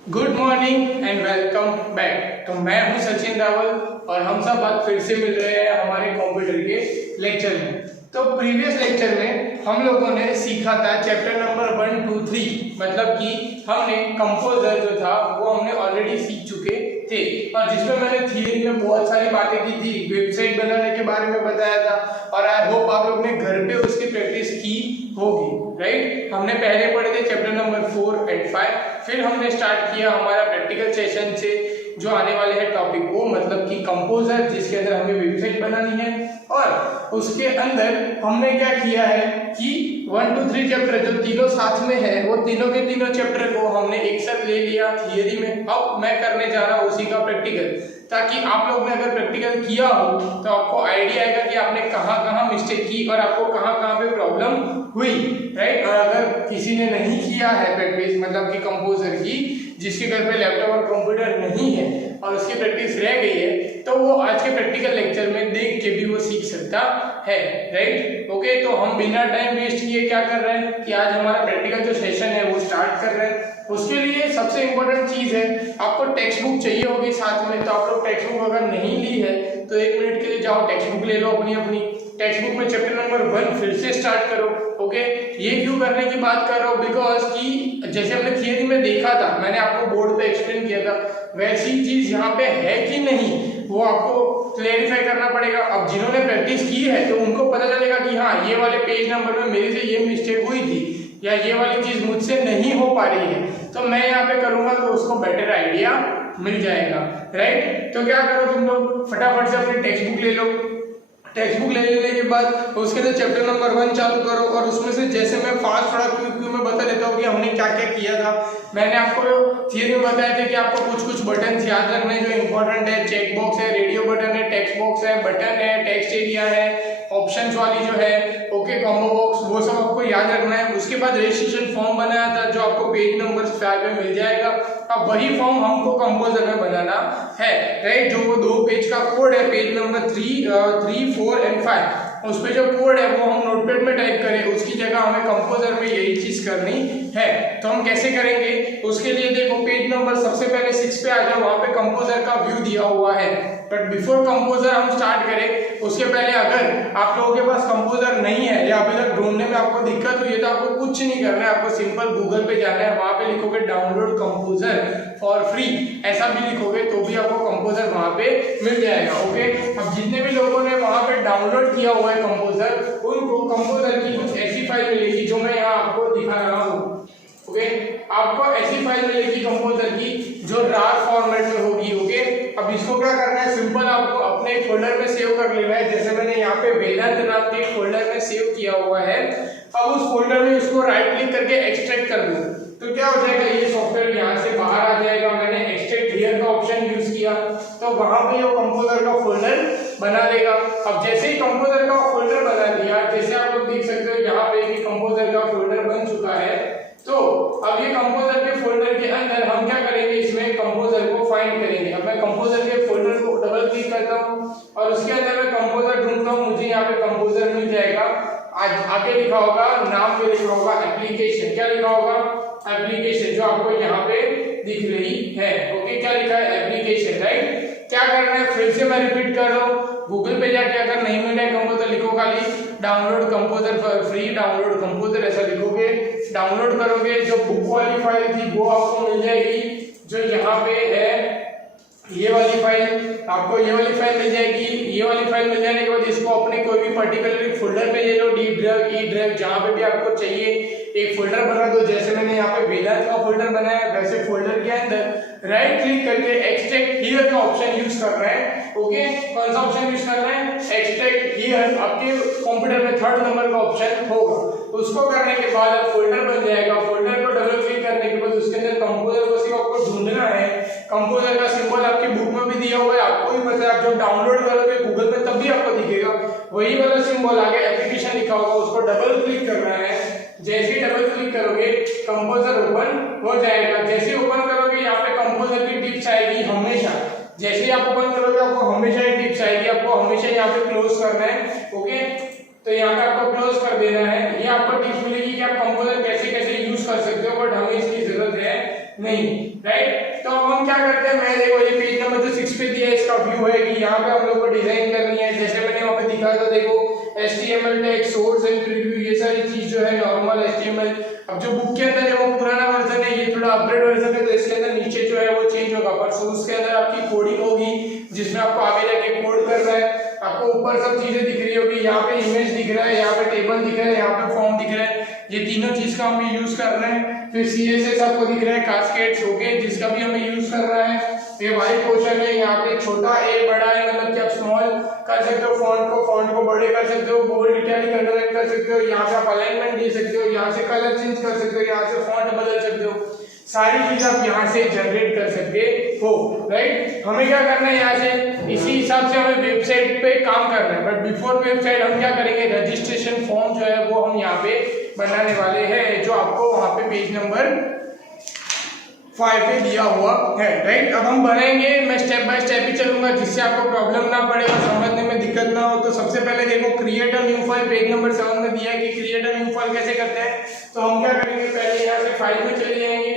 Good morning and welcome back. तो मैं हूं सचिन रावल और हम सब आज फिर से मिल रहे हैं हमारे कंप्यूटर के लेक्चर में। तो प्रीवियस लेक्चर में हम लोगों ने सीखा था चैप्टर नंबर 1, 2, 3, मतलब कि हमने कंपोजर जो था वो हमने ऑलरेडी सीख चुके थे और जिसमें मैंने थियरी में बहुत सारी बातें की थी, वेबसाइट बनाने के बारे में बताया था और आई होप आप लोग ने घर पे उसकी प्रैक्टिस की होगी, राइट। हमने पहले पढ़े थे चैप्टर नंबर 4 एंड 5, फिर हमने स्टार्ट किया हमारा प्रैक्टिकल सेशन से जो आने वाले हैं टॉपिक वो मतलब कि कंपोजर, जिसके अंदर हमें वेबसाइट बनानी है। और उसके अंदर हमने क्या किया है कि 1, 2, 3 चैप्टर जो तीनों साथ में है वो तीनों के तीनों चैप्टर को हमने एक साथ ले लिया थियरी में। अब मैं करने जा रहा हूँ उसी का प्रैक्टिकल, ताकि आप लोग ने अगर प्रैक्टिकल किया हो तो आपको आइडिया आएगा कि आपने कहाँ कहाँ मिस्टेक की और आपको कहाँ कहाँ पे प्रॉब्लम हुई, राइट। और अगर किसी ने नहीं किया है प्रैक्टिस मतलब कि कंपोजर की, जिसके घर पे लैपटॉप और कंप्यूटर नहीं है और उसकी प्रैक्टिस रह गई है, तो वो आज के प्रैक्टिकल लेक्चर में देख के भी वो सीख सकता है, राइट। ओके, तो हम बिना टाइम वेस्ट किए क्या कर रहे हैं कि आज हमारा प्रैक्टिकल जो सेशन है वो स्टार्ट कर रहे हैं। उसके लिए सबसे इम्पोर्टेंट चीज है, आपको टेक्स्ट बुक चाहिए होगी साथ में। तो आप लोग टेक्स्ट बुक अगर नहीं ली है तो 1 मिनट के लिए जाओ टेक्स्ट बुक ले लो अपनी टेक्स्ट बुक में चैप्टर नंबर 1 फिर से स्टार्ट करो। ओके, ये क्यों करने की बात कर रहा हूँ, बिकॉज कि जैसे हमने थियरी में देखा था, मैंने आपको बोर्ड पे एक्सप्लेन किया था, वैसी चीज यहाँ पे है कि नहीं वो आपको क्लेरिफाई करना पड़ेगा। अब जिन्होंने प्रैक्टिस की है तो उनको पता चलेगा कि हाँ ये वाले पेज नंबर में मेरे से ये मिस्टेक हुई थी या ये वाली चीज मुझसे नहीं हो पा रही है, तो मैं यहाँ पे करूंगा तो उसको बेटर आइडिया मिल जाएगा, राइट। तो क्या करो तुम लोग फटाफट से अपनी टेक्स्ट बुक ले लो। टेक्स्ट बुक ले लेने के बाद उसके अंदर चैप्टर नंबर 1 चालू करो और उसमें से जैसे मैं फास्ट थोड़ा क्यों मैं बता देता हूँ कि हमने क्या क्या किया था। मैंने आपको थियरी में बताया था कि आपको कुछ बटन याद रखने जो इंपॉर्टेंट है। चेक बॉक्स है, रेडियो बटन है, टेक्स्ट बॉक्स है, बटन है, टेक्स्ट एरिया है, ऑप्शंस वाली जो है, ओके, कॉम्बो बॉक्स, वो सब आपको याद रखना है। उसके बाद रजिस्ट्रेशन फॉर्म बनाया था जो आपको पेज नंबर 5 में मिल जाएगा। अब वही फॉर्म हमको कंपोजर में बनाना है, राइट। जो वो 2 पेज का कोड है, पेज नंबर 3, 4 एंड 5, उस पे जो कोड है वो हम नोटपैड में टाइप करें, उसकी जगह हमें कंपोजर में यही चीज करनी है। तो हम कैसे करेंगे, उसके लिए देखो पेज नंबर सबसे पहले 6 पे आ जाओ, वहां पे कंपोजर का व्यू दिया हुआ है। बट बिफोर कंपोजर हम स्टार्ट करें उसके पहले अगर आप लोगों के पास कंपोजर नहीं है या अभी तक ढूंढने में आपको दिक्कत हुई है तो आपको कुछ नहीं करना है, आपको सिंपल गूगल पे जाना है, वहां पे लिखोगे डाउनलोड कंपोजर फॉर फ्री, ऐसा भी लिखोगे तो भी आपको कंपोजर वहां पे मिल जाएगा। ओके, अब जितने भी लोगों ने वहां पे डाउनलोड किया हुआ है कंपोजर, उनको कंपोजर की कुछ ऐसी फाइल मिलेगी जो मैं यहाँ आपको दिखा रहा हूँ। ओके, आपको ऐसी फाइल मिलेगी कंपोजर की जो रार फॉर्मेट में होगी। ओके, अब इसको क्या करना है, सिंपल आपको अपने एक फोल्डर में सेव कर लेना है। जैसे मैंने यहाँ पे वेदांत नाम के एक फोल्डर में सेव किया हुआ है। अब उस फोल्डर में इसको राइट क्लिक करके एक्सट्रैक्ट कर दूं तो क्या हो जाएगा, ये सॉफ्टवेयर यहाँ से बाहर आ जाएगा। मैंने एक्सट्रैक्ट हियर का ऑप्शन यूज किया तो वहां पे वो कंपोजर का फोल्डर बना लेगा। अब जैसे ही कंपोजर का फोल्डर बना दिया, जैसे आप लोग देख सकते हो यहाँ पे भी कंपोजर का फोल्डर बन चुका है। तो अब ये कंपोजर के फोल्डर के अंदर हम क्या करेंगे, इसमें कंपोजर को फाइंड करेंगे। अब मैं कंपोजर के फोल्डर को डबल क्लिक करता हूँ और उसके अंदर मैं कंपोजर ढूंढता हूँ, मुझे यहाँ पे कंपोजर मिल जाएगा। आज आगे लिखा होगा, नाम पे लिखा होगा एप्लीकेशन, क्या लिखा होगा, एप्लीकेशन, जो आपको यहाँ पे दिख रही है। ओके, क्या लिखा है, एप्लीकेशन, राइट। क्या करना है, फिर से मैं रिपीट कर रहा हूँ, गूगल पे जाके अगर नहीं मिल रहा है कंपोजर, लिखो खाली download composer for free, download composer ऐसा लिखोगे, डाउनलोड करोगे, जो बुक वाली फाइल थी वो आपको मिल जाएगी। जो यहाँ पे है ये वाली फाइल, आपको ये वाली फाइल मिल जाएगी। ये वाली फाइल मिल जाने के बाद इसको अपने कोई भी पर्टिकुलर फोल्डर में ले लो, डी ड्राइव, ई ड्राइव, जहाँ पे भी आपको चाहिए एक फोल्डर बना दो। जैसे मैंने यहाँ पे वेदांत का फोल्डर बनाया, वैसे फोल्डर के अंदर राइट क्लिक करके एक्सट्रैक्ट हियर का ऑप्शन यूज करना है। ओके, कौन सा ऑप्शन यूज करना है, एक्सट्रैक्ट हियर, आपके कंप्यूटर में 3rd नंबर का ऑप्शन होगा। उसको करने के बाद अब फोल्डर बन जाएगा। फोल्डर को डबल क्लिक करने के बाद उसके अंदर कंपोजर को सिर्फ आपको ढूंढना है। कंपोजर का सिंबल आपकी बुक में भी दिया हुआ है, आपको भी पता है। आप जब डाउनलोड करोगे गूगल पे तब भी आपको दिखेगा वही वाला सिंबल, आगे एप्लीकेशन लिखा होगा, उसको डबल क्लिक करना है। जैसे ही डबल क्लिक करोगे कंपोजर ओपन हो जाएगा। जैसे ही ओपन करोगे यहाँ पे कंपोजर की टिप्स आएगी हमेशा। जैसे ही आप ओपन करोगे आपको हमेशा ये टिप्स आएगी, आपको हमेशा यहाँ पे क्लोज करना है। ओके, तो यहाँ पे आपको क्लोज कर देना है। ये आपको टिप्स मिलेगी कि आप कंपोजर कैसे कैसे यूज कर सकते हो, बट हमें इसकी जरूरत है नहीं। राइट। तो अब हम क्या करते हैं, मैं देखो ये पेज नंबर जो 6 पे दिया है इसका व्यू है कि यहाँ पे हम लोग को डिजाइन करनी है। जैसे मैंने वहाँ पे दिखा था, देखो HTML tag, source and preview, ये सारी चीज जो है नॉर्मल HTML। अब जो बुक के अंदर है वो पुराना वर्जन है, ये थोड़ा अपग्रेड वर्जन है, तो इसके अंदर नीचे जो है वो चेंज होगा। पर सोर्स के अंदर आपकी कोडिंग होगी जिसमें आपको आगे जाके कोड करना है। आपको ऊपर सब चीजें दिख रही होगी, यहाँ पे इमेज दिख रहा है, यहाँ पे टेबल दिख रहा है, यहाँ पे फॉर्म दिख रहा है, ये तीनों चीज का हम यूज कर रहे हैं। फिर CSS आपको दिख रहा है, कास्केड्स ओके, जिसका भी हमें यूज कर रहा है। ये वाइट पोर्शन है, यहाँ पे छोटा ए बड़ा है, मतलब कि आप स्मॉल कर सकते हो, फॉन्ट को बड़े कर सकते हो, बोल्ड इटैलिक अंडरलाइन कर सकते हो, यहाँ पे आप अलाइनमेंट दे सकते हो, यहाँ से कलर चेंज कर सकते हो, यहाँ से फॉन्ट बदल सकते हो, सारी चीज आप यहाँ से जनरेट कर सकते हो, राइट। हमें क्या करना है यहाँ से, इसी हिसाब से हमें वेबसाइट पे काम करना है। बट बिफोर वेबसाइट हम क्या करेंगे, रजिस्ट्रेशन फॉर्म जो है वो हम यहाँ पे बनाने वाले हैं, जो आपको वहाँ पे पेज नंबर 5 पे दिया हुआ है, राइट। अब हम बनाएंगे, मैं स्टेप बाय स्टेप ही चलूंगा जिससे आपको प्रॉब्लम ना पड़े और समझने में दिक्कत ना हो। तो सबसे पहले देखो create a new file, page number 7 में दिया है कि क्रिएट अ न्यू फाइल कैसे करते हैं। तो हम क्या करेंगे, पहले यहाँ से फाइल में चले जाएंगे,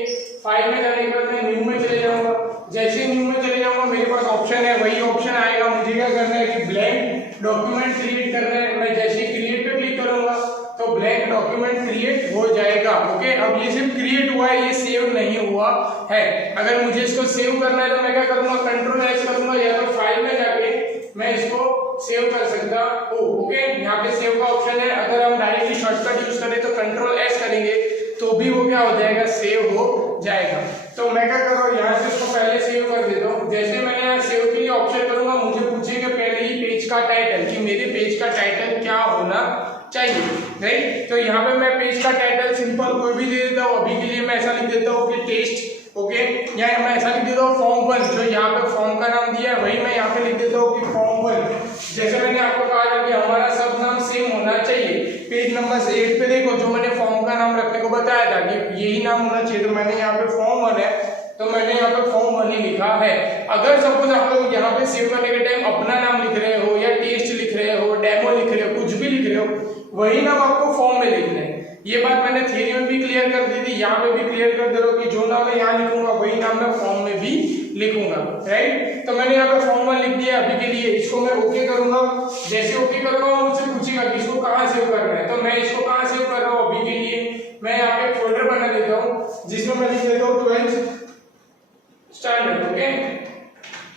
फाइल में जाने के बाद मैं न्यू में चले जाऊंगा। जैसे न्यू में चले जाऊंगा मेरे पास ऑप्शन है, वही ऑप्शन आएगा, मुझे क्या करना है कि ब्लैंक डॉक्यूमेंट क्रिएट करना है। मैं जैसे ही क्रिएट पे क्लिक करूंगा तो ब्लैंक डॉक्यूमेंट क्रिएट हो जाएगा, ओके। अब ये सिर्फ क्रिएट हुआ है, ये सेव नहीं हुआ है। अगर मुझे इसको सेव करना है तो मैं क्या करूंगा, Ctrl+S करूंगा, या तो फाइल में जाके मैं इसको सेव कर सकता हूँ, ओके। यहाँ पे सेव का ऑप्शन है, अगर हम डायरेक्टली शॉर्टकट यूज करें तो Ctrl+S करेंगे तो भी वो क्या हो जाएगा, सेव हो जाएगा। तो मैं क्या कर रहा हूँ, यहाँ से इसको पहले सेव कर देता हूँ। जैसे मैंने यहाँ सेव के लिए ऑप्शन करूंगा, मुझे पूछेगा पहले ही पेज का टाइटल, कि मेरे पेज का टाइटल क्या होना चाहिए, राइट। तो यहाँ पे मैं पेज का टाइटल सिंपल कोई भी दे देता हूँ। अभी के लिए मैं ऐसा लिख देता हूँ कि टेस्ट, ओके। या मैं ऐसा लिख देता हूँ फॉर्म 1, जो यहाँ पे फॉर्म का नाम दिया है वही मैं यहाँ पे लिख देता हूँ कि फॉर्म 1। जैसे मैंने आपको कहा था कि हमारा सब नाम सेम होना चाहिए। पेज नंबर 8 पे देखो, जो मैंने फॉर्म का नाम रखने को बताया था कि यही नाम होना चाहिए, तो मैंने यहाँ पे फॉर्म 1 है तो मैंने यहाँ पे फॉर्म 1 ही लिखा है। अगर सपोज आप लोग यहाँ पे सेव करने के टाइम अपना नाम लिख रहे हो, या टेस्ट लिख रहे हो, डेमो लिख रहे हो, कुछ भी लिख रहे हो, वही नाम आपको फॉर्म में लिखना है। ये बात मैंने थ्योरी में भी क्लियर कर दी थी, यहाँ पे भी क्लियर कर दे रहा हूँ कि जो नाम मैं यहाँ लिखूंगा वही नाम मैं फॉर्म में भी लिखूंगा, राइट। तो मैंने यहाँ पे फॉर्म 1 लिख दिया अभी के लिए, इसको मैं ओके करूंगा। जैसे ओके करूंगा मुझसे पूछेगा कि इसको कहाँ सेव करना है, तो मैं इसको कहाँ सेव कर रहा हूँ, अभी के लिए मैं यहाँ पे फोल्डर बना देता हूँ जिसमें मैं लिख देता हूँ 12th स्टैंडर्ड, ओके।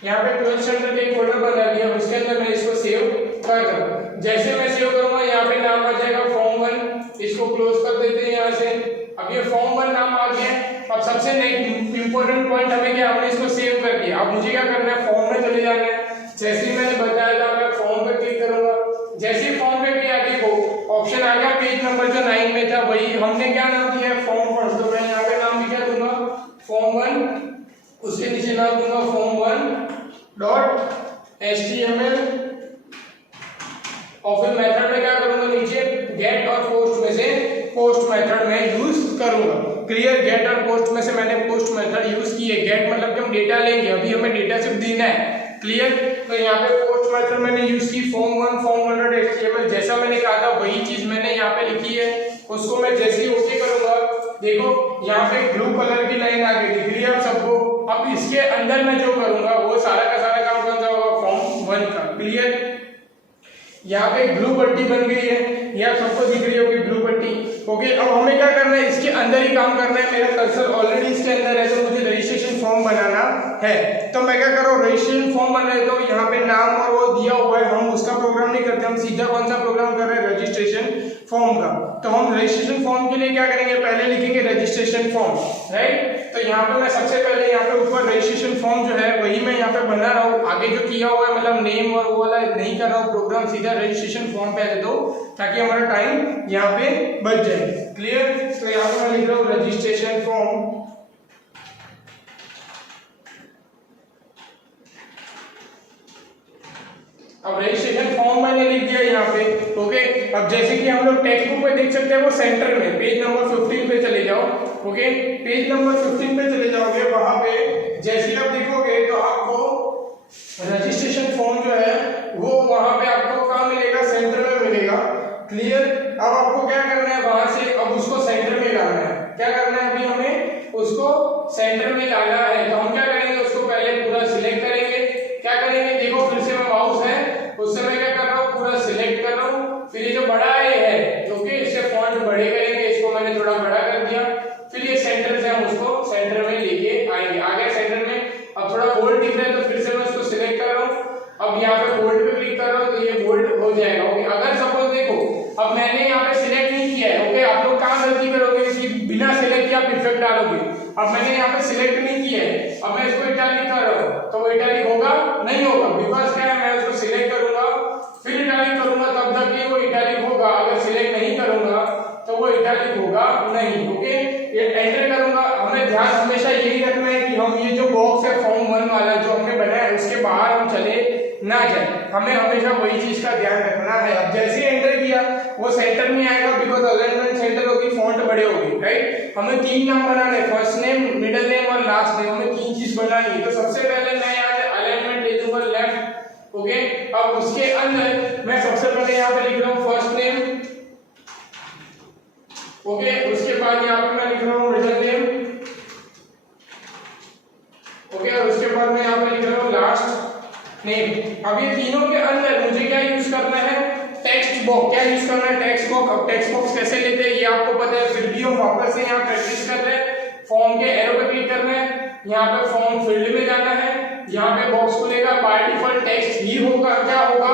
यहाँ पे 12th स्टैंडर्ड एक फोल्डर बना दिया, उसके अंदर मैं इसको सेव कर दूँ। जैसे मैं सेव करूंगा यहाँ पे नाम आ जाएगा फॉर्म 1, इसको क्लोज कर देते हैं यहाँ से। अब ये फॉर्म 1 नाम आ गया। अब सबसे इंपॉर्टेंट पॉइंट हमें क्या, हमने इसको सेव कर दिया। अब मुझे क्या करना है, फॉर्म में चले जाना है। जैसे ही मैंने बताया था मैं फॉर्म पे क्लिक करूंगा, जैसे ही फॉर्म पे भी आगे को ऑप्शन आ गया, पेज नंबर जो 9 में था वही हमने क्या नाम दिया है, फॉर्म 1। तो मैं यहाँ पे नाम भी क्या दूंगा, फॉर्म 1, उसके नीचे नाम दूंगा फॉर्म 1.html, और फिर मेथड में क्या करूंगा, नीचे गेट और पोस्ट में से पोस्ट मेथड में यूज करूंगा। क्लियर, गेट और पोस्ट में से मैंने पोस्ट मेथड यूज की है। गेट मतलब कि हम डेटा लेंगे, अभी हमें डेटा सिर्फ देना है, क्लियर। तो यहाँ पे पोस्ट मेथड मैंने यूज की फॉर्म 1.html, जैसा मैंने कहा था वही चीज मैंने यहाँ पे लिखी है। उसको मैं जैसे ही ओके करूंगा, देखो यहाँ पे ब्लू कलर की लाइन आगे दिख रही है आप सबको। अब इसके अंदर मैं जो करूंगा वो सारा का सारा काम कौन सा होगा, फॉर्म 1 का, क्लियर। यहाँ पे ब्लू पट्टी बन गई है, ये आप सबको दिख रही होगी ब्लू पट्टी, ओके। अब हमें क्या करना है, इसके अंदर ही काम करना है। मेरा कर्सर ऑलरेडी इसके अंदर है, तो मुझे रजिस्ट्रेशन फॉर्म बनाना है। तो मैं क्या कर रहा हूँ, रजिस्ट्रेशन फॉर्म बना लेता हूँ। यहाँ पे नाम और वो दिया हुआ है, हम उसका प्रोग्राम नहीं करते, हम सीधा कौन सा प्रोग्राम कर रहे हैं, रजिस्ट्रेशन फॉर्म का। तो हम रजिस्ट्रेशन फॉर्म के लिए क्या करेंगे, पहले लिखेंगे रजिस्ट्रेशन फॉर्म, राइट। तो यहाँ पे मैं सबसे पहले यहाँ पे ऊपर रजिस्ट्रेशन फॉर्म जो है वही मैं यहाँ पे बना रहा हूँ। आगे जो किया हुआ है मतलब नेम और वो वाला नहीं कर रहा हूँ प्रोग्राम, सीधा रजिस्ट्रेशन फॉर्म पे दे दो ताकि हमारा टाइम यहाँ पे बच जाए, क्लियर। तो यहाँ पे मैं लिख रहा हूँ रजिस्ट्रेशन फॉर्म। अब रजिस्ट्रेशन फॉर्म मैंने लिख दिया यहाँ पे, ओके। अब जैसे कि हम लोग टेक्स्ट बुक पे देख सकते हैं वो सेंटर में, पेज नंबर 15 पे चले जाओ, ओके। पेज नंबर 15 पे चले जाओगे, वहां पे जैसे आप देखोगे तो आपको रजिस्ट्रेशन फॉर्म जो है वो वहां पे आपको कहाँ मिलेगा, सेंटर में मिलेगा, क्लियर। अब आपको क्या करना है, वहां से अब उसको सेंटर में लाना है। क्या करना है, अभी हमें उसको सेंटर में लाना डालना है तो हम क्या करेंगे, उसको पहले पूरा सिलेक्ट करेंगे। क्या करेंगे, देखो फिर से मैं माउस है उससे मैं क्या कर रहा हूँ, पूरा सिलेक्ट कर रहा हूँ। फिर ये जो बड़ा है ओके, इससे फॉन्ट बड़े करेंगे, इसको मैंने थोड़ा बड़ा कर दिया। फिर ये सेंटर से हम उसको सेंटर में लेके आएंगे। आ गया सेंटर में। अब थोड़ा बोल्ड दिख रहा है तो फिर से मैं उसको सिलेक्ट कर रहा हूँ। अब यहाँ पे बोल्ड पे क्लिक कर रहा हूँ तो ये बोल्ड हो जाएगा। ओके, अगर सपोज देखो अब मैंने यहाँ पे सिलेक्ट नहीं किया है, ओके, आप लोग कहाँ गलती करोगे कि बिना सिलेक्ट किया आप इफेक्ट डालोगे। अब मैंने यहाँ पे सिलेक्ट नहीं किया है, अब मैं इसको इटैलिक कर रहा हूँ तो वो इटैलिक होगा नहीं होगा, बिकॉज क्या है, मैं उसको सिलेक्ट करूंगा फिर इटैलिक करूंगा तब जाके वो इटैलिक होगा। अगर सिलेक्ट नहीं करूंगा तो वो इटैलिक होगा नहीं। ओके, ये एंटर करूंगा। हमें ध्यान हमेशा यही रखना है कि हम ये जो बॉक्स है फॉर्म 1 वाला जो हमने बनाया है उसके बाहर हम चले ना जाए, हमें हमेशा वही चीज का ध्यान रखना है। अब जैसे एंटर किया वो सेंटर में आएगा, बिकॉज अलाइनमेंट सेंटर होगी, फॉन्ट बड़े होगी, राइट। हमें 3 नाम बनाना है, फर्स्ट नेम, मिडिल नेम और लास्ट नेम, हमें 3 चीज बनानी है। तो सबसे पहले मैं यहाँ पे अलाइनमेंट ले दूंगा लेफ्ट। ओके, अब उसके अंदर मैं सबसे पहले यहाँ पे लिख रहा हूँ फर्स्ट नेम। ओके, उसके बाद यहाँ पे मैं लिख रहा हूँ मिडिल नेम। ओके, और उसके बाद मैं यहाँ पे लिख रहा हूँ लास्ट नेम। अब ये तीनों के अंदर मुझे क्या यूज करना है, टेक्स्ट बॉक्स। क्या यूज करना है, टेक्स्ट बॉक्स। अब टेक्स्ट बॉक्स कैसे लेते हैं ये आपको पता है, फिर भी हम वापस से यहाँ प्रैक्टिस कर रहे हैं। फॉर्म के एरो पे क्लिक करना है, यहाँ पे फॉर्म फील्ड में जाना है, यहाँ पे बॉक्स खुलेगा, बाय डिफॉल्ट टेक्स्ट ही होगा। क्या होगा,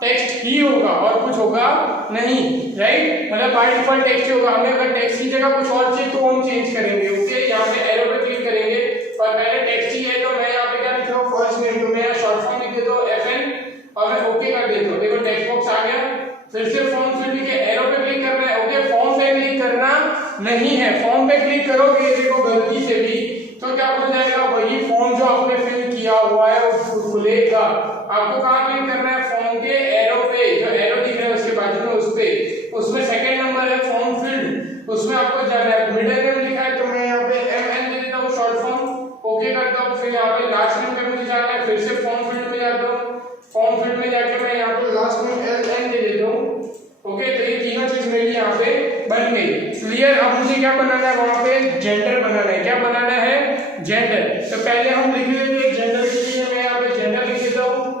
टेक्स्ट ही होगा और कुछ होगा नहीं, राइट। मतलब बाय डिफॉल्ट टेक्स्ट होगा। हमें अगर टेक्स्ट की जगह कुछ और चाहिए तो हम चेंज करेंगे। ओके, यहाँ पे एरो पे क्लिक करेंगे और पहले टेक्स्ट ही है तो मैं यहाँ पे क्या लिख रहा हूँ, फर्स्ट नेम, तो मैं यहाँ शॉर्ट फॉर्म लिख देता हूँ FN और मैं ओके कर देता हूँ। देखो टेक्स्ट बॉक्स आ गया। फिर से फॉर्म फील्ड के एरो पे क्लिक करना है। ओके, फॉर्म पे क्लिक करना नहीं है, फॉर्म पे क्लिक करोगे देखो गलती से भी तो क्या हो जाएगा, वही फॉर्म जो आपने फिल किया हुआ है वो खुलेगा। आपको कहाँ क्लिक करना है, फॉर्म के एरो पे, जो एरो दिख रहा है उसके बाजू में उस पे, उसमें सेकंड नंबर है फॉर्म फील्ड, उसमें आपको जाना है। मिडिल नेम लिखा है तो मैं यहाँ पे MN दे देता हूँ शॉर्ट फॉर्म। ओके करता हूँ। फिर यहाँ पे लास्ट नेम पे मुझे जाना है, फिर से फॉर्म फील्ड में जाता हूँ। फॉर्म फील्ड में जाके मैं यहाँ पे लास्ट नेम LN दे देता हूँ। ओके, तो ये तीनों चीज मेरी यहाँ पे बन गई। क्लियर। अब मुझे क्या बनाना है, वहां पे जेंडर बनाना है। क्या बनाना है, जेंडर। तो पहले हम लिख लेंगे जेंडर के लिए, मैं यहाँ पे जेंडर लिख देता हूँ,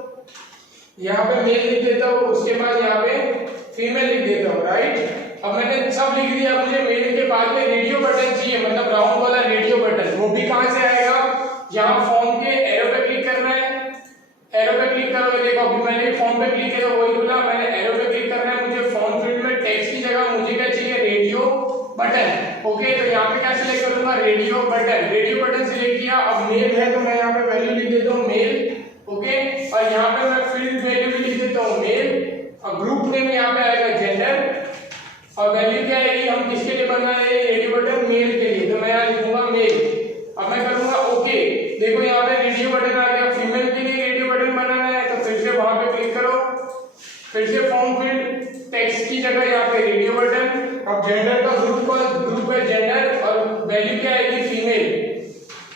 यहाँ पे मेल लिख देता हूँ, उसके बाद यहाँ पे फीमेल लिख देता हूँ, राइट। अब मैंने सब लिख दिया। मुझे मेल के बाद में रेडियो बटन चाहिए, मतलब राउंड वाला रेडियो बटन। वो भी कहाँ से आएगा, यहाँ फॉर्म के एरो पे क्लिक करना है। एरो पे क्लिक करोगे, देखो अभी मैंने फॉर्म पे क्लिक किया वही खुला। मैंने एरो पे क्लिक करना है, मुझे फॉर्म फील्ड में टेक्स्ट की जगह मुझे क्या चाहिए, रेडियो बटन। ओके, तो यहाँ पे क्या सिलेक्ट करूंगा, radio button. Radio button select किया। अब मेल है तो मैं यहाँ पे वैल्यू लिख देता हूँ मेल। ओके, और यहाँ पे मैं फील्ड वैल्यू भी लिख देता हूँ मेल, और ग्रुप नेम यहाँ पे आएगा जेंडर, और वैल्यू क्या आएगी, हम किसके लिए बनना है रेडियो बटन, मेल के लिए, तो मैं यहाँ लिखूंगा मेल। अब मैं करूंगा ओके। देखो यहाँ पे रेडियो बटन आ गया। फीमेल के लिए रेडियो बटन बनाना है तो फिर से वहां पे क्लिक करो, फिर से फॉर्म फील्ड, टेक्स्ट की जगह यहाँ पे रेडियो बटन। अब जेंडर का ग्रुप है जेंडर, और वैल्यू क्या आएगी, फीमेल।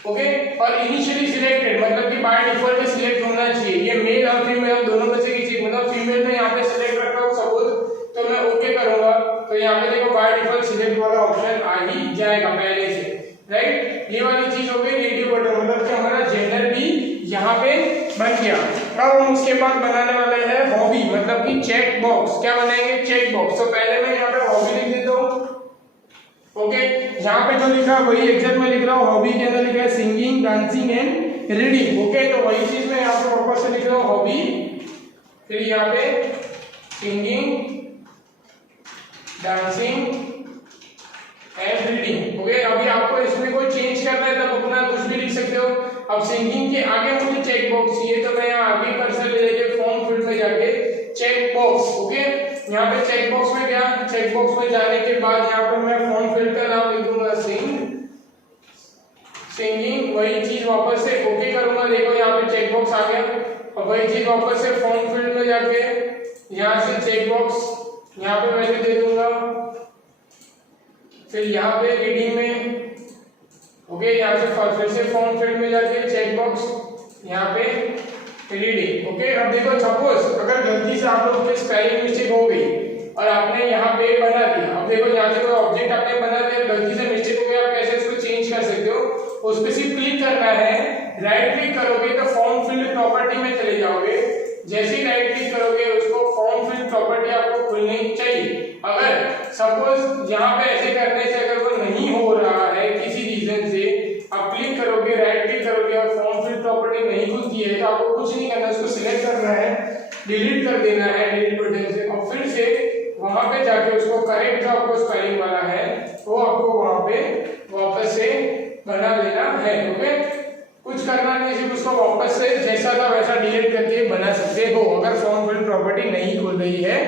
ओके, और इनिशियली सिलेक्टेड मतलब कि बाय डिफॉल्ट सिलेक्ट होना चाहिए। ये मेल और फीमेल दोनों में से किसी, मतलब फीमेल में यहाँ पे सिलेक्ट रखा हूँ सपोज, तो मैं ओके करूंगा तो यहाँ पे देखो बाय डिफॉल्ट सिलेक्ट वाला ऑप्शन आ ही जाएगा पहले से, राइट। ये वाली चीज हो गई रेडियो बटन, मतलब कि हमारा जेंडर भी यहाँ पे बन गया। अब हम उसके बाद बनाने वाले हैं हॉबी, मतलब कि चेक बॉक्स। क्या बनाएंगे, चेक बॉक्स। तो पहले मैं यहाँ पे हॉबी लिख देता हूँ। ओके, यहाँ पे जो लिखा है वही एग्जैक्ट मैं लिख रहा हूँ। हॉबी के अंदर लिखा है singing, dancing and reading. Okay, तो वही चीज मैं यहाँ पे वापस से लिख रहा हूँ हॉबी, फिर यहाँ पे singing, dancing and reading. Okay, अभी आपको इसमें कोई चेंज करना है तब अपना कुछ भी लिख सकते हो। अब सिंगिंग के आगे मुझे चेक बॉक्स चाहिए तो मैं यहाँ आगे कर्सर ले लेके फॉर्म फील्ड में जाके चेक बॉक्स। ओके, यहाँ पे चेक बॉक्स में गया, चेक बॉक्स में जाने के बाद यहाँ पे मैं फॉर्म फील्ड का नाम लिख दूंगा सिंगिंग। वही चीज वापस से ओके करूंगा। देखो यहाँ पे चेक बॉक्स आ गया, और वही चीज वापस से फॉर्म फील्ड में जाके यहाँ से चेक बॉक्स यहाँ पे वैल्यू दे दूंगा, फिर यहाँ पे रीडिंग में। ओके, यहाँ से फिर से फॉर्म फील्ड में जाके चेक बॉक्स यहाँ पे रीडिंग। ओके, अब देखो सपोज अगर गलती से आप लोग के स्पेलिंग मिस्टेक हो गई और आपने यहाँ पे बना दिया, अब देखो यहाँ से कोई ऑब्जेक्ट आपने बना दिया, गलती से मिस्टेक हो गया, आप कैसे इसको चेंज कर सकते हो, उस पर सिर्फ क्लिक करना है। राइट क्लिक करोगे तो फॉर्म फिल्ड प्रॉपर्टी में चले जाओगे। जैसे ही राइट क्लिक करोगे उसको फॉर्म फिल्ड प्रॉपर्टी आपको खुलनी चाहिए। अगर सपोज यहाँ पे ऐसे करने से अगर वो नहीं हो रहा है किसी रीजन से, आप क्लिक करोगे, राइट क्लिक करोगे और फॉर्म फिल्ड प्रॉपर्टी नहीं खुलती है, तो आपको कुछ नहीं करना, उसको सिलेक्ट करना है, डिलीट कर देना है डिलीट बटन से, और फिर से वहां पे जाके उसको करेक्ट जो आपको स्पेलिंग वाला है वो आपको वहां पे वापस से बना देना है। ओके, कुछ करना नहीं, सिर्फ उसको वापस से जैसा था वैसा डिलीट करके बना सकते हो अगर फॉर्म फिल्ड प्रॉपर्टी नहीं खुल रही है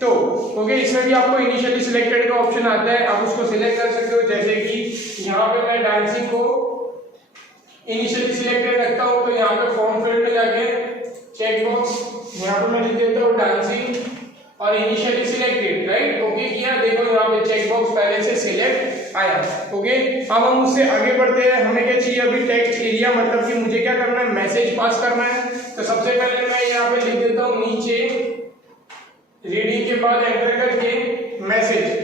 तो। ओके, इसमें भी आपको इनिशियली सिलेक्टेड का ऑप्शन आता है, आप उसको सिलेक्ट कर सकते हो। जैसे कि यहाँ पे मैं डांसिंग को इनिशियली सिलेक्टेड रखता हूँ, तो यहाँ पे फॉर्म फील्ड में जाके चेक बॉक्स यहाँ पे मैं लिख देता हूँ डांसिंग और इनिशियली सिलेक्टेड, राइट। ओके किया, देखो यहाँ पे चेक बॉक्स पहले से सिलेक्ट आया। ओके, अब हम उससे आगे बढ़ते हैं। हमें क्या चाहिए अभी, टेक्स्ट एरिया, मतलब कि मुझे क्या करना है, मैसेज पास करना है। तो सबसे पहले मैं यहाँ पे लिख देता हूँ नीचे रीडिंग के बाद एंटर करके मैसेज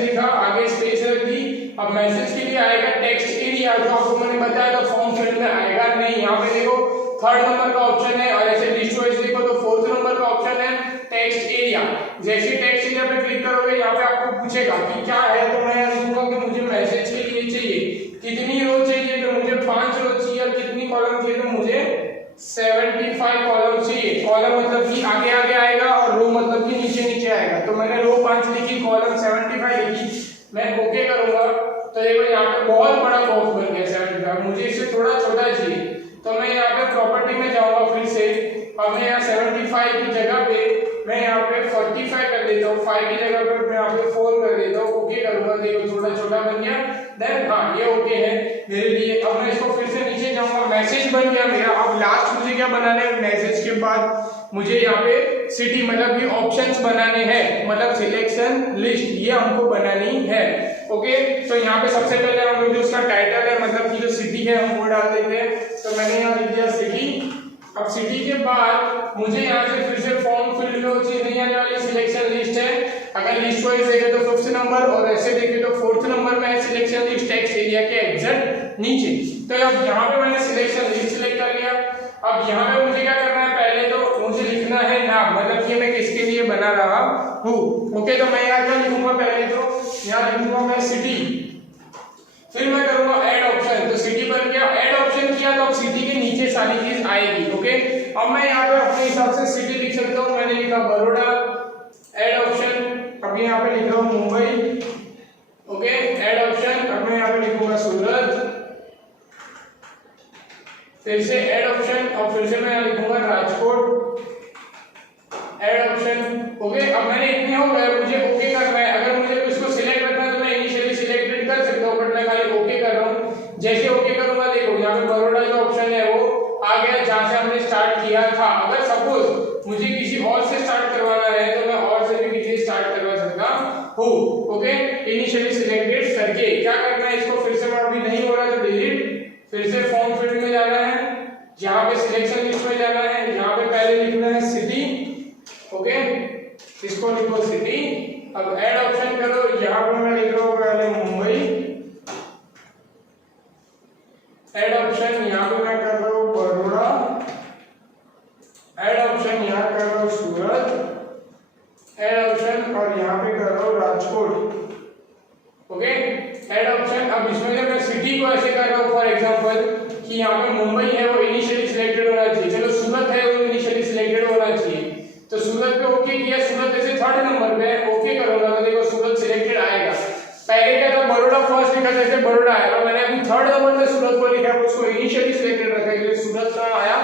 लिखा, आगे स्पेस रख दी। अब मैसेज के लिए आएगा टेक्स्ट एरिया, जो आपको मैंने बताया था फॉर्म फील्ड में आएगा नहीं। यहाँ पे देखो 3rd नंबर का ऑप्शन है, और ऐसे लिस्ट वाइज देखो तो 4th नंबर का ऑप्शन है टेक्स्ट एरिया। जैसे टेक्स्ट एरिया पे क्लिक करोगे यहाँ पे आपको पूछेगा कि क्या है, तो मैं यहाँ लिखूंगा कि मुझे मैसेज के लिए चाहिए, कितनी रो चाहिए, तो मुझे 5 रो चाहिए, और कितनी कॉलम चाहिए, तो मुझे 75 कॉलम चाहिए। कॉलम मतलब कि आगे आगे आएगा और रो मतलब कि नीचे नीचे आएगा। तो मैंने रो 5 लिखी, कॉलम 75 लिखी, मैं ओके करूंगा तो देखो यहाँ पे बहुत बड़ा बॉक्स बन गया 75। मुझे इससे थोड़ा छोटा चाहिए, तो मैं यहाँ पे प्रॉपर्टी में जाऊंगा फिर से। अब मैं यहाँ 75 की जगह पे मैं यहाँ पे 45 कर देता हूँ, 5 की जगह पर मैं यहाँ पे 4 कर देता हूँ, ओके करूंगा, देखो थोड़ा छोटा बन गया। देन हाँ ये ओके है मेरे लिए। अब मैं इसको फिर से नीचे जाऊंगा, मैसेज बन गया मेरा। अब लास्ट मुझे क्या बनाना है, मैसेज के बाद मुझे यहाँ पे सिटी मतलब कि ऑप्शंस बनाने हैं, मतलब सिलेक्शन लिस्ट ये हमको बनानी है। ओके, तो यहाँ पे सबसे पहले हम लोग जो उसका टाइटल है मतलब कि जो सिटी है हम वो डाल देते हैं। तो मैंने यहाँ लिख दिया सिटी। अब सिटी के बाद मुझे यहाँ से फिर से फॉर्म फील्ड में वो चीज नहीं आने वाली, सिलेक्शन लिस्ट है। अगर लिस्ट वाइज देखे तो 5th नंबर, और ऐसे देखे तो 4th नंबर में है सिलेक्शन लिस्ट टेक्स्ट एरिया के एग्जैक्ट नीचे। तो अब यहाँ पे मैंने सिलेक्शन लिस्ट सिलेक्ट कर लिया। अब यहाँ पे मुझे क्या करना है, पहले तो मुझे लिखना है नाम, मतलब कि मैं किसके लिए बना रहा हूँ। ओके, तो मैं यहाँ क्या लिखूंगा, पहले तो यहाँ लिखूंगा मैं सिटी, फिर मैं करूंगा ऐड ऑप्शन, तो सिटी बन गया। ऐड ऑप्शन किया तो अब सिटी के नीचे सारी चीज आएगी। ओके, अब मैं यहाँ पे अपने हिसाब से सिटी लिख सकता हूँ, मैंने लिखा बड़ौदा, ऐड ऑप्शन, अब यहाँ पे लिख रहा हूँ मुंबई। ओके, ऐड ऑप्शन, अब मैं यहाँ पे लिखूंगा सूरत, फिर से ऐड ऑप्शन, और फिर से मैं यहाँ लिखूंगा राजकोट, ऐड ऑप्शन। ओके, अब मैंने इतने हो गए, मुझे ओके करना है। अगर मुझे इसको सिलेक्ट करना है तो मैं इनिशियली सिलेक्टेड कर सकता हूँ, बट मैं खाली ओके कर रहा हूँ। जैसे ओके करूंगा देखो यहाँ पे बड़ौदा जो ऑप्शन है वो आ गया जहाँ से हमने स्टार्ट किया था। अगर सपोज मुझे किसी और से स्टार्ट करवाना है तो मैं और से भी किसी स्टार्ट करवा सकता हूँ। ओके, इनिशियली सिलेक्टेड करके क्या करना है, इसको फिर से अभी नहीं हो रहा तो डिलीट, फिर से फॉर्म फील्ड में जाना है, यहाँ पे सिलेक्शन लिस्ट में जाना है, यहाँ पे पहले लिखना है सिटी। ओके, इसको लिखो सिटी। अब ऐड ऑप्शन करो, यहाँ पे मैं लिख रहा हूँ पहले मुंबई, ऐड ऑप्शन, यहाँ पे मैं कर रहा हूँ बड़ौदा, ऐड ऑप्शन, यहाँ कर रहा हूँ सूरत, ऐड ऑप्शन, और यहाँ पे कर रहा हूँ राजकोट। Okay, add option. अब इसमें मैं सिटी को ऐसे कर रहा हूँ फॉर एग्जांपल कि यहाँ पे मुंबई है वो इनिशियली सिलेक्टेड होना चाहिए, चलो सूरत है वो इनिशियली सिलेक्टेड होना चाहिए, तो सूरत पे ओके किया, सूरत ऐसे 3rd नंबर पे ओके करूंगा तो देखो सूरत सिलेक्टेड आएगा। पहले क्या था, बड़ौदा फर्स्ट लिखा था, जैसे बड़ौदा आएगा, मैंने अभी 3rd नंबर पे सूरत को लिखा, उसको इनिशियली सिलेक्टेड रखा है, सूरत का आया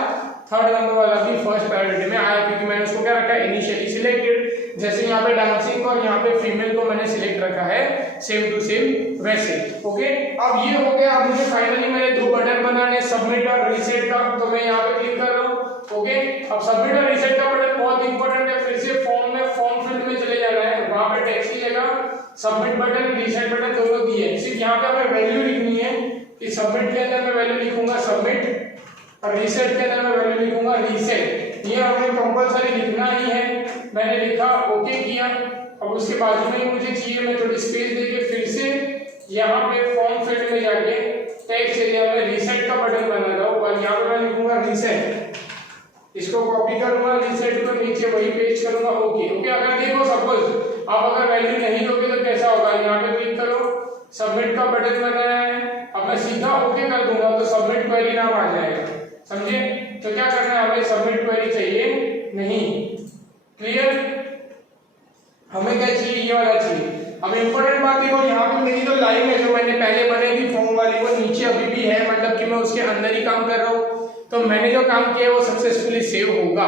3rd नंबर वाला भी फर्स्ट प्रायोरिटी में आया, क्योंकि मैंने उसको क्या रखा है, इनिशियली सिलेक्टेड। जैसे यहाँ पे डांसिंग और यहाँ पे फीमेल को मैंने सिलेक्ट रखा है सेम टू सेम वैसे। ओके, अब ये हो गया। अब मुझे फाइनली मैंने 2 बटन बनाने, सबमिट और रीसेट का, तो मैं यहाँ पे क्लिक कर रहा हूँ। ओके, अब सबमिट और रीसेट का बटन बहुत इंपॉर्टेंट है, फिर से फॉर्म में फॉर्म फील्ड में चले जाना है, वहां पे टेक्स्ट की जगह सबमिट बटन रीसेट बटन दोनों दिए हैं। सिर्फ यहाँ पे हमें वैल्यू लिखनी है कि सबमिट के अंदर मैं वैल्यू लिखूंगा सबमिट, और रीसेट के अंदर मैं वैल्यू लिखूंगा रीसेट। ये हमें कंपलसरी लिखना ही है। मैंने लिखा, ओके किया। अब उसके बाजू में मुझे चाहिए, मैं थोड़ी स्पेस देके फिर से यहाँ पे फॉर्म फील्ड में जाके टेक्स्ट एरिया में रीसेट का बटन बनाता हूँ और यहाँ पे मैं लिखूंगा रीसेट, इसको कॉपी करूंगा, रीसेट को नीचे वही पेस्ट करूंगा, ओके। ओके अगर देखो सपोज आप अगर वैल्यू नहीं दोगे तो कैसा होगा, यहाँ पे क्लिक करो, सबमिट का बटन बनाया है, अब मैं सीधा ओके कर दूंगा तो सबमिट क्वेरी नाम आ जाएगा, समझे। तो क्या करना है, हमें सबमिट क्वेरी चाहिए नहीं, क्लियर। हमें क्या चाहिए, ये वाला चाहिए। अब इंपॉर्टेंट बात देखो, यहाँ पे मेरी तो लाइन है जो मैंने पहले बनाई थी फॉर्म वाली, वो नीचे अभी भी है, मतलब कि मैं उसके अंदर ही काम कर रहा हूँ, तो मैंने जो काम किया वो सक्सेसफुली सेव होगा।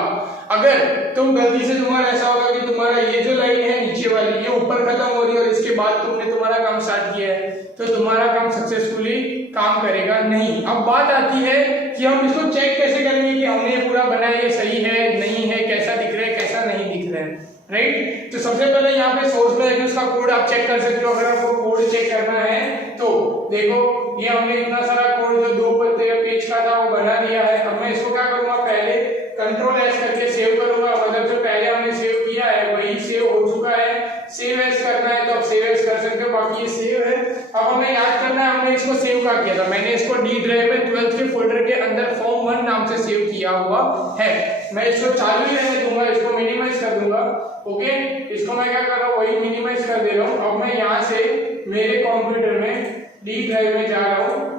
अगर तुम गलती से तुम्हारा ऐसा होगा कि तुम्हारा ये जो लाइन है नीचे वाली ये ऊपर खत्म हो रही है और इसके बाद तुमने तुम्हारा काम स्टार्ट किया है, तो तुम्हारा काम सक्सेसफुली काम करेगा नहीं। अब बात आती है कि हम इसको चेक कैसे करेंगे कि हमने ये पूरा बनाया ये सही है नहीं है, कैसा दिख रहा है कैसा नहीं दिख रहा है, राइट। तो सबसे पहले यहाँ पे सोर्स में उसका कोड आप चेक कर सकते हो। अगर आपको कोड चेक करना है तो देखो ये हमने इतना सारा कोड जो 2 पेज का था वो बना दिया है। अब मैं इसको क्या करूंगा, पहले कंट्रोल एस करके सेव करूंगा, मतलब जो पहले हमने सेव किया है वही सेव हो चुका है। सेव एस करना है तो आप सेव एस कर सकते हो, बाकी ये सेव है। अब हमें याद करना है हमने इसको सेव कहाँ किया था, मैंने इसको डी ड्राइव में 12th के फोल्डर के अंदर फॉर्म 1 नाम से सेव किया हुआ है। मैं इसको चालू ही रहने दूंगा, इसको मिनिमाइज कर दूंगा, ओके। इसको मैं क्या कर रहा हूँ, वही मिनिमाइज कर दे रहा हूँ। अब मैं यहाँ से मेरे कंप्यूटर में डी ड्राइव में जा रहा हूँ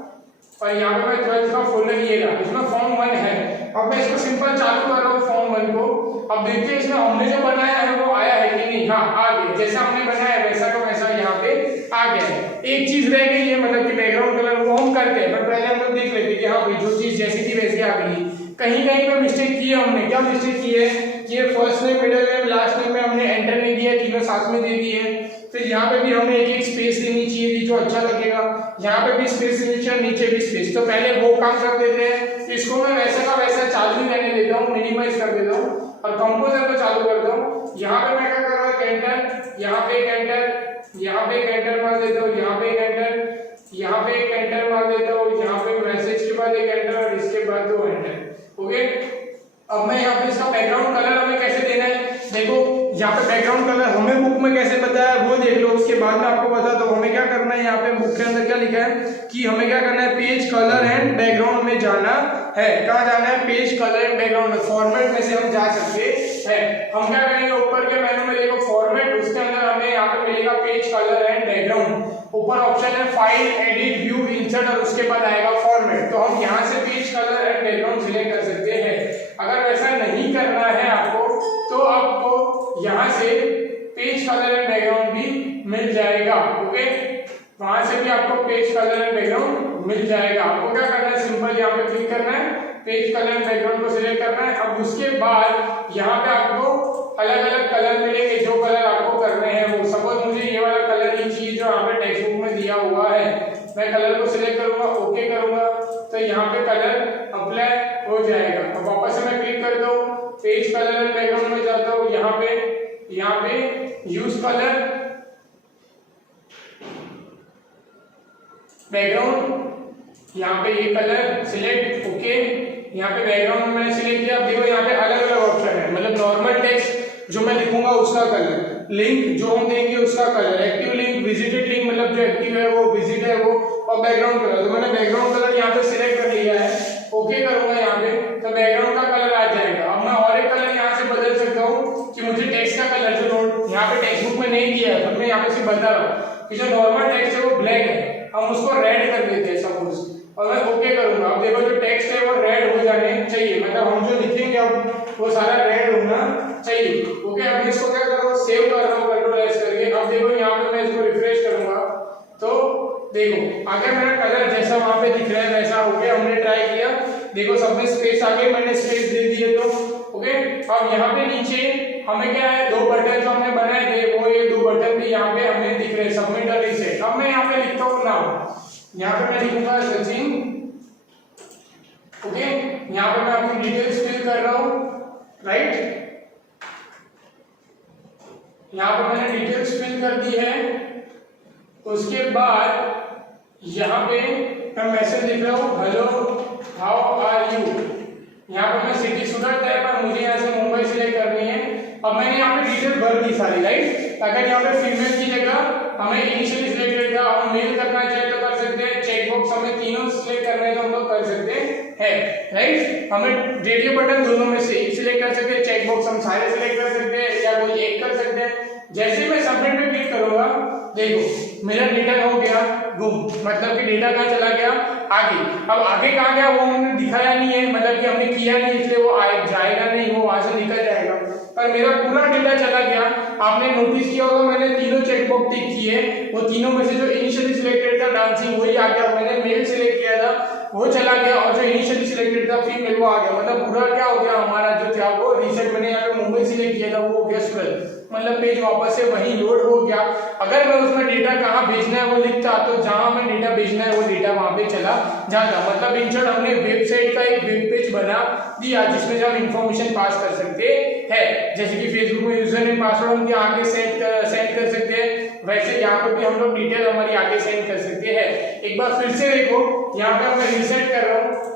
और यहाँ पे मैं 12th का फोल्डर ये रहा, इसमें फॉर्म 1 है। अब मैं इसको सिंपल चालू कर रहा हूँ फॉर्म 1 को। अब देखते हैं इसमें हमने जो बनाया है वो आया है कि नहीं, हाँ आ गया, जैसा हमने बनाया है वैसा का वैसा यहाँ पे आ गया है। एक चीज रह गई है, मतलब कि बैकग्राउंड कलर वो हम करते हैं, पर पहले हम लोग देख लेते हैं कि हाँ भाई जो चीज जैसी थी वैसी आ गई। कहीं कहीं पे मिस्टेक की है हमने, क्या मिस्टेक की है कि first name middle name last name में हमने एंटर नहीं दिया, तीनों साथ में दे दिए। फिर यहाँ पे भी हमें एक स्पेस देनी चाहिए थी जो अच्छा लगेगा, यहाँ पे भी स्पेस देनी चाहिए, नीचे भी स्पेस। तो पहले वो काम कर देते हैं, इसको मैं वैसा का वैसा चालू ही रहने देता हूँ, मिनिमाइज कर देता हूँ और कंपोजर को चालू करता हूँ। यहाँ पे मैं क्या कर रहा हूँ, एंटर, यहाँ पे एक एंटर, यहाँ पे एक एंटर मार देता हूँ, यहाँ पे एक एंटर, यहाँ पे एक एंटर मार देता हूँ, यहाँ पे मैसेज के बाद एक एंटर और इसके बाद 2 एंटर, ओके। अब मैं यहाँ पे इसका बैकग्राउंड कलर हमें कैसे देना है, देखो यहाँ पे बैकग्राउंड कलर हमें बुक में कैसे पता है वो देख लो, उसके बाद में आपको बता दो हमें क्या करना है। यहाँ पे बुक के अंदर क्या लिखा है कि हमें क्या करना है, पेज कलर एंड बैकग्राउंड में जाना है। कहाँ जाना है, पेज कलर एंड बैकग्राउंड में, फॉर्मेट में से हम जा सकते हैं। हम क्या करेंगे, ऊपर के मेनू में देखो फॉर्मेट, उसके अंदर हमें यहाँ पे मिलेगा पेज कलर एंड बैकग्राउंड, ऊपर ऑप्शन है फाइल एडिट व्यू इंसर्ट और उसके बाद आएगा फॉर्मेट। तो हम यहाँ से page colour and background select कर सकते हैं। अगर वैसा नहीं करना है आपको तो आपको यहाँ से पेज कलर एंड बैकग्राउंड भी मिल जाएगा, ओके। वहां से भी आपको पेज कलर एंड बैकग्राउंड मिल जाएगा। आपको क्या करना है, सिंपल यहाँ पे क्लिक करना है, पेज कलर एंड बैकग्राउंड को सिलेक्ट करना है। अब उसके बाद यहाँ पे आपको अलग अलग कलर मिलेंगे, जो कलर आपको करने हैं वो। सपोज मुझे ये वाला कलर ही चाहिए जो यहाँ पे टेक्स्ट बुक में दिया हुआ है, मैं कलर को सिलेक्ट करूंगा, ओके करूंगा, तो यहाँ पे कलर अप्लाई हो जाएगा। अब वापस से मैं क्लिक करता हूँ, पेज कलर एंड बैकग्राउंड में जाता हूँ, यहाँ पे यूज कलर बैकग्राउंड, यहाँ पे ये कलर सिलेक्ट, ओके। यहाँ पे बैकग्राउंड मैंने सिलेक्ट किया। अब देखो यहाँ पे अलग अलग ऑप्शन है, मतलब नॉर्मल टेक्स्ट जो मैं लिखूंगा उसका कलर, लिंक जो हम देंगे उसका colour, active link, visited link मतलब जो एक्टिव है वो, विजिट है वो, और बैकग्राउंड कलर। तो मैंने बैकग्राउंड कलर यहाँ पे सिलेक्ट कर लिया है, ओके करूंगा यहाँ पे, तो बैकग्राउंड का कलर आ जाएगा। अब मैं और एक कलर यहाँ से बदल सकता हूँ कि मुझे टेक्स्ट का कलर जो नोट यहाँ पे टेक्स्ट बुक में नहीं दिया है, तो मैं यहाँ पे सिर्फ बता रहा हूँ कि जो नॉर्मल टेक्स्ट है वो ब्लैक है, हम उसको रेड कर देते हैं सपोज, और मैं ओके करूंगा। अब देखो जो टेक्स्ट है वो रेड हो जाने चाहिए, मतलब हम जो लिखेंगे अब वो सारा रेड होना चाहिए, ओके। अब इसको क्या कर रहा हूँ, सेव कर रहा हूँ कंट्रोल एस करके। अब देखो यहाँ पे मैं इसको रिफ्रेश करूंगा तो देखो आगे मेरा कलर जैसा वहां पे दिख रहा है वैसा हो गया। हमने ट्राई किया, देखो सब में स्पेस आ गई, मैंने स्पेस दे दिए तो ओके। अब यहाँ पे नीचे हमें क्या है, 2 बटन जो हमने बनाए थे वो ये 2 बटन भी यहाँ पे हमें दिख रहे हैं, सबमिट और रीसेट। अब मैं यहाँ पे लिखता हूँ नाम, यहाँ पे मैं लिखूंगा सचिन, ओके। यहाँ पे मैं अपनी डिटेल्स फिल कर रहा हूँ, राइट। यहाँ पे मैंने डिटेल्स फिल कर दी है। उसके बाद यहाँ पे मैं मैसेज लिख रहा हूँ, हेलो हाउ आर यू। यहाँ पे मैं सिटी सूरत है पर मुझे यहाँ से मुंबई सिलेक्ट करनी है। अब मैंने यहाँ पे डिटेल भर दी सारी, राइट। अगर यहाँ पे फीमेल की जगह हमें इनिशियली सिलेक्ट करेगा, हम मेल करना चाहे तो कर सकते हैं, चेक बॉक्स हमें तीनों सिलेक्ट करना है तो हम लोग कर सकते हैं, राइट। हमें रेडियो बटन दोनों में से एक सिलेक्ट कर सकते हैं, चेक बॉक्स हम सारे सिलेक्ट कर सकते हैं या कोई एक कर सकते हैं। जैसे मैं सबमिट पे क्लिक करूंगा, देखो मेरा डेटा हो गया गुम, मतलब कि डेटा कहाँ चला गया, आगे। अब आगे कहाँ गया वो हमने दिखाया नहीं है, मतलब कि हमने किया नहीं, इसलिए वो जाएगा नहीं, वो वहां से निकल जाएगा। पर मेरा पूरा डेटा चला गया। आपने नोटिस किया होगा मैंने तीनों चेकबॉक्स टिक किए, वो तीनों में से जो इनिशियली सिलेक्टेड था डांसिंग वही आ गया, मैंने मेल सिलेक्ट किया था वो चला गया, और जो इनिशियली सिलेक्टेड था फीमेल वो आ गया। मतलब पूरा क्या हो गया हमारा जो था वो रीसेट, मैंने यहाँ पे मुंबई सिलेक्ट किया था वो हो गया स्क्रॉल, मतलब पेज वापस से वही लोड हो गया। अगर मैं उसमें डेटा कहाँ भेजना है वो लिखता तो जहां में डेटा भेजना है वो डेटा वहां पे चला जाता। मतलब इन शॉर्ट हमने वेबसाइट का एक वेब पेज बना दिया जिसमें हम इंफॉर्मेशन पास कर सकते हैं। जैसे कि फेसबुक में यूजर नेम पासवर्ड हम आगे सेंड कर सकते हैं, वैसे यहाँ पर भी हम लोग डिटेल हमारी आगे सेंड कर सकते हैं। एक बार फिर से देखो, यहाँ पे मैं रीसेट कर रहा हूँ,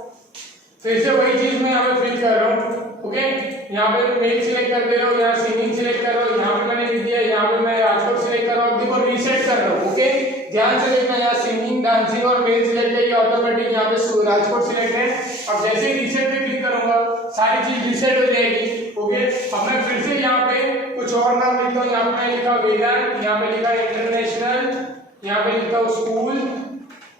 फिर से वही चीज मैं यहाँ पे फिल कर रहा हूँ, ओके। यहाँ पे मेल सिलेक्ट कर दे रहा हूँ, यहाँ सिंगिंग सिलेक्ट कर रहा हूँ, यहाँ पे मैंने लिख दिया, यहाँ पे मैं राजकोट सिलेक्ट कर रहा हूँ, देखो रीसेट कर रहा हूँ, ओके। ध्यान से देखना, यहाँ सिंगिंग डांसिंग और मेल सिलेक्ट है, ये ऑटोमेटिक यहाँ पे राजकोट सिलेक्ट है। अब जैसे ही रीसेट पे क्लिक करूंगा सारी चीज रीसेट हो जाएगी, ओके। अब मैं फिर से यहाँ पे कुछ और नाम लिखता हूँ, यहाँ पे मैं लिखा वेदांत, यहाँ पे लिखा इंटरनेशनल, यहाँ पे लिखता हूँ स्कूल,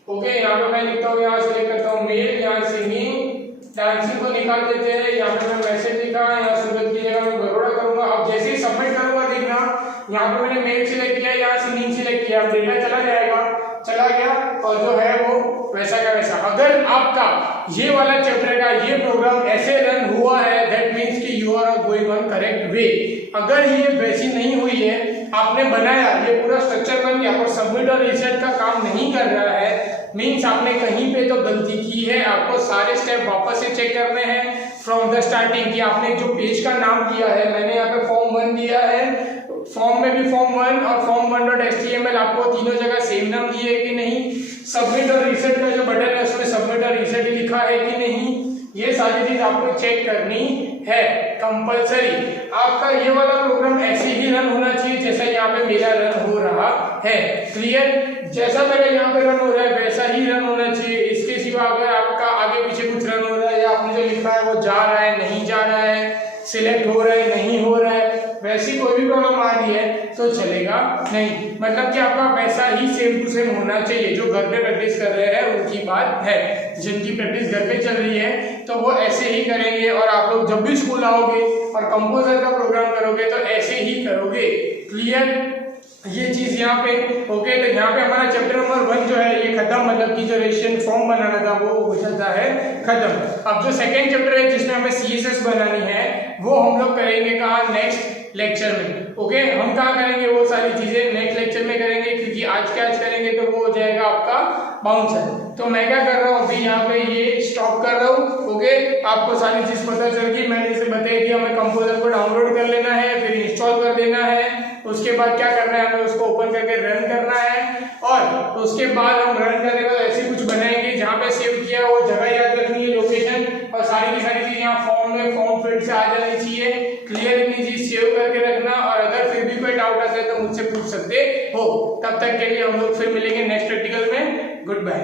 ओके। यहाँ पे मैं लिखता हूँ, यहाँ सिलेक्ट करता हूँ मेल, यहाँ सिंगिंग डांसिंग को निकाल देते हैं, यहाँ पे मैं मैसेज लिखा, यहाँ सूरत की जगह मैं बड़ौदा करूंगा। अब जैसे ही सबमिट करूंगा देखना, यहाँ पे मैंने मेल सिलेक्ट किया, यहाँ सिंगिंग सिलेक्ट किया, डेटा चला जाएगा, चला गया, और जो है वो वैसा का वैसा। अगर आपका ये वाला चैप्टर का ये प्रोग्राम ऐसे रन हुआ है दैट मीन्स कि you are going on correct way. अगर ये वैसी नहीं हुई है, आपने बनाया, ये पूरा स्ट्रक्चर बन गया और सबमिट और रीसेट का काम नहीं कर रहा है, मीन्स आपने कहीं पे तो गलती की है। आपको सारे स्टेप वापस से चेक करने हैं फ्रॉम द स्टार्टिंग, कि आपने जो पेज का नाम दिया है, मैंने यहाँ पे फॉर्म 1 दिया है, फॉर्म में भी फॉर्म 1 और फॉर्म 1.html आपको तीनों जगह सेम नाम दिए कि नहीं, सबमिट और रीसेट का जो बटन है उसमें सबमिट और रीसेट लिखा है कि नहीं, ये सारी चीज आपको चेक करनी है कंपलसरी। आपका ये वाला प्रोग्राम ऐसे ही रन होना चाहिए जैसा यहाँ पे मेरा रन हो रहा है, क्लियर। जैसा मेरा यहाँ पे रन हो रहा है वैसा ही रन होना चाहिए। इसके सिवा अगर आपका आगे पीछे कुछ रन हो रहा है या आपने जो लिखा है वो जा रहा है नहीं जा रहा है, सिलेक्ट हो रहा है नहीं हो रहा है, वैसी कोई भी प्रॉब्लम आ रही है तो चलेगा नहीं। मतलब कि आपका वैसा ही सेम टू सेम होना चाहिए। जो घर पे प्रैक्टिस कर रहे हैं उनकी बात है, जिनकी प्रैक्टिस घर पे चल रही है तो वो ऐसे ही करेंगे, और आप लोग जब भी स्कूल आओगे और कंपोजर का प्रोग्राम करोगे तो ऐसे ही करोगे, क्लियर। ये चीज यहाँ पे ओके। तो यहाँ पे हमारा चैप्टर नंबर 1 जो है ये खत्म, मतलब कि जो रजिस्ट्रेशन फॉर्म बनाना था वो हो जाता है खत्म। अब जो सेकंड चैप्टर है जिसमें हमें CSS बनानी है वो हम लोग करेंगे कहाँ, नेक्स्ट लेक्चर में, ओके। हम कहाँ करेंगे वो सारी चीजें नेक्स्ट लेक्चर में करेंगे, क्योंकि आज के आज करेंगे तो वो हो जाएगा आपका बाउंसर। तो मैं क्या कर रहा हूँ अभी यहाँ पे ये स्टॉप कर रहा हूँ, ओके। आपको सारी चीज पता चल गई, मैंने जैसे बताया कि हमें कंपोजर को डाउनलोड कर लेना है, फिर इंस्टॉल कर देना है, उसके बाद क्या करना है हमें उसको ओपन करके रन करना है, और उसके बाद हम रन करने का ऐसे कुछ बनाएंगे जहाँ पे सेव किया वो जगह याद रखनी है, लोकेशन, और सारी की सारी चीज यहाँ फॉर्म में फॉर्म फील्ड से आ जानी चाहिए, क्लियर। इतनी चीज सेव करके रखना, और अगर फिर भी कोई डाउट आता है तो मुझसे पूछ सकते हो। तब तक के लिए हम लोग फिर मिलेंगे नेक्स्ट प्रैक्टिकल में। Good bye.